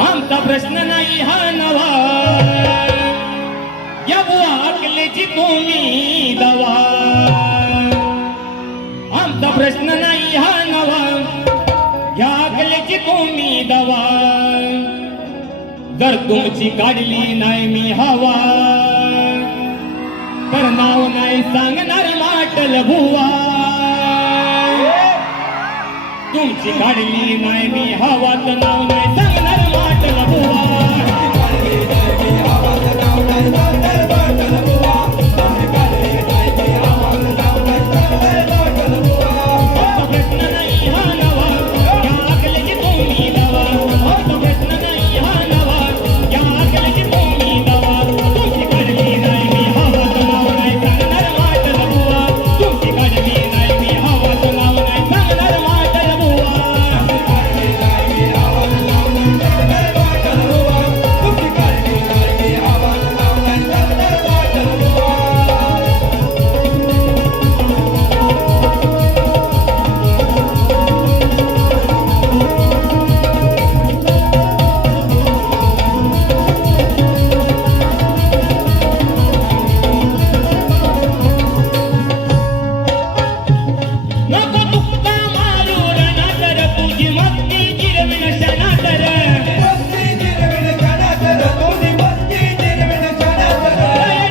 आमचा प्रश्न नाही हा नवा, या बुवा अकलेची तुम्ही दवा. आमचा प्रश्न नाही हा नवा, या अकलेची तुम्ही दवा. जर तुमची काढली नाही मी हवा, तर नाव नाही सांगणार माटल बुवा. तुमची काढली नाही मी हवा, तर नाव नाही सांगणार माटल बुवा. प्रश्न नाही हा नवा, या अकलेची तुम्ही दवा. प्रश्न नाही हा नवा, या अकलेची तुम्ही दवा. तुमची काढली नाही मी हवा, तर नाव नाही सांगणार माटल बुवा. तुमची काढली नाही मी हवा, तर नाव नाही सांगणार माटल बुवा. नको तुक्का मारू रणातर, तुझी मस्ती जिरविण क्षणातर.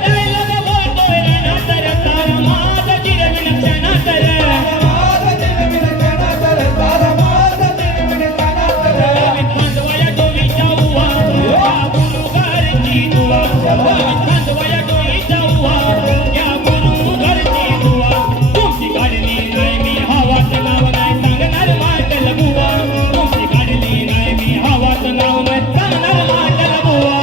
डायलॉग बोलतोय रणातर, तारा माझ जिरविण क्षणातर. खांदवया डोईच्या उवा, या गुरुघरची दुवा. खांदवया डोईच्या उवा, या गुरुघरची दुवा. तुमची काढली नाही मी हवा, तर नाव नाही सांगणार माटल बुवा. तुमची काढली नाही मी हवा, तर नाव नाही सांगणार माटल बुवा.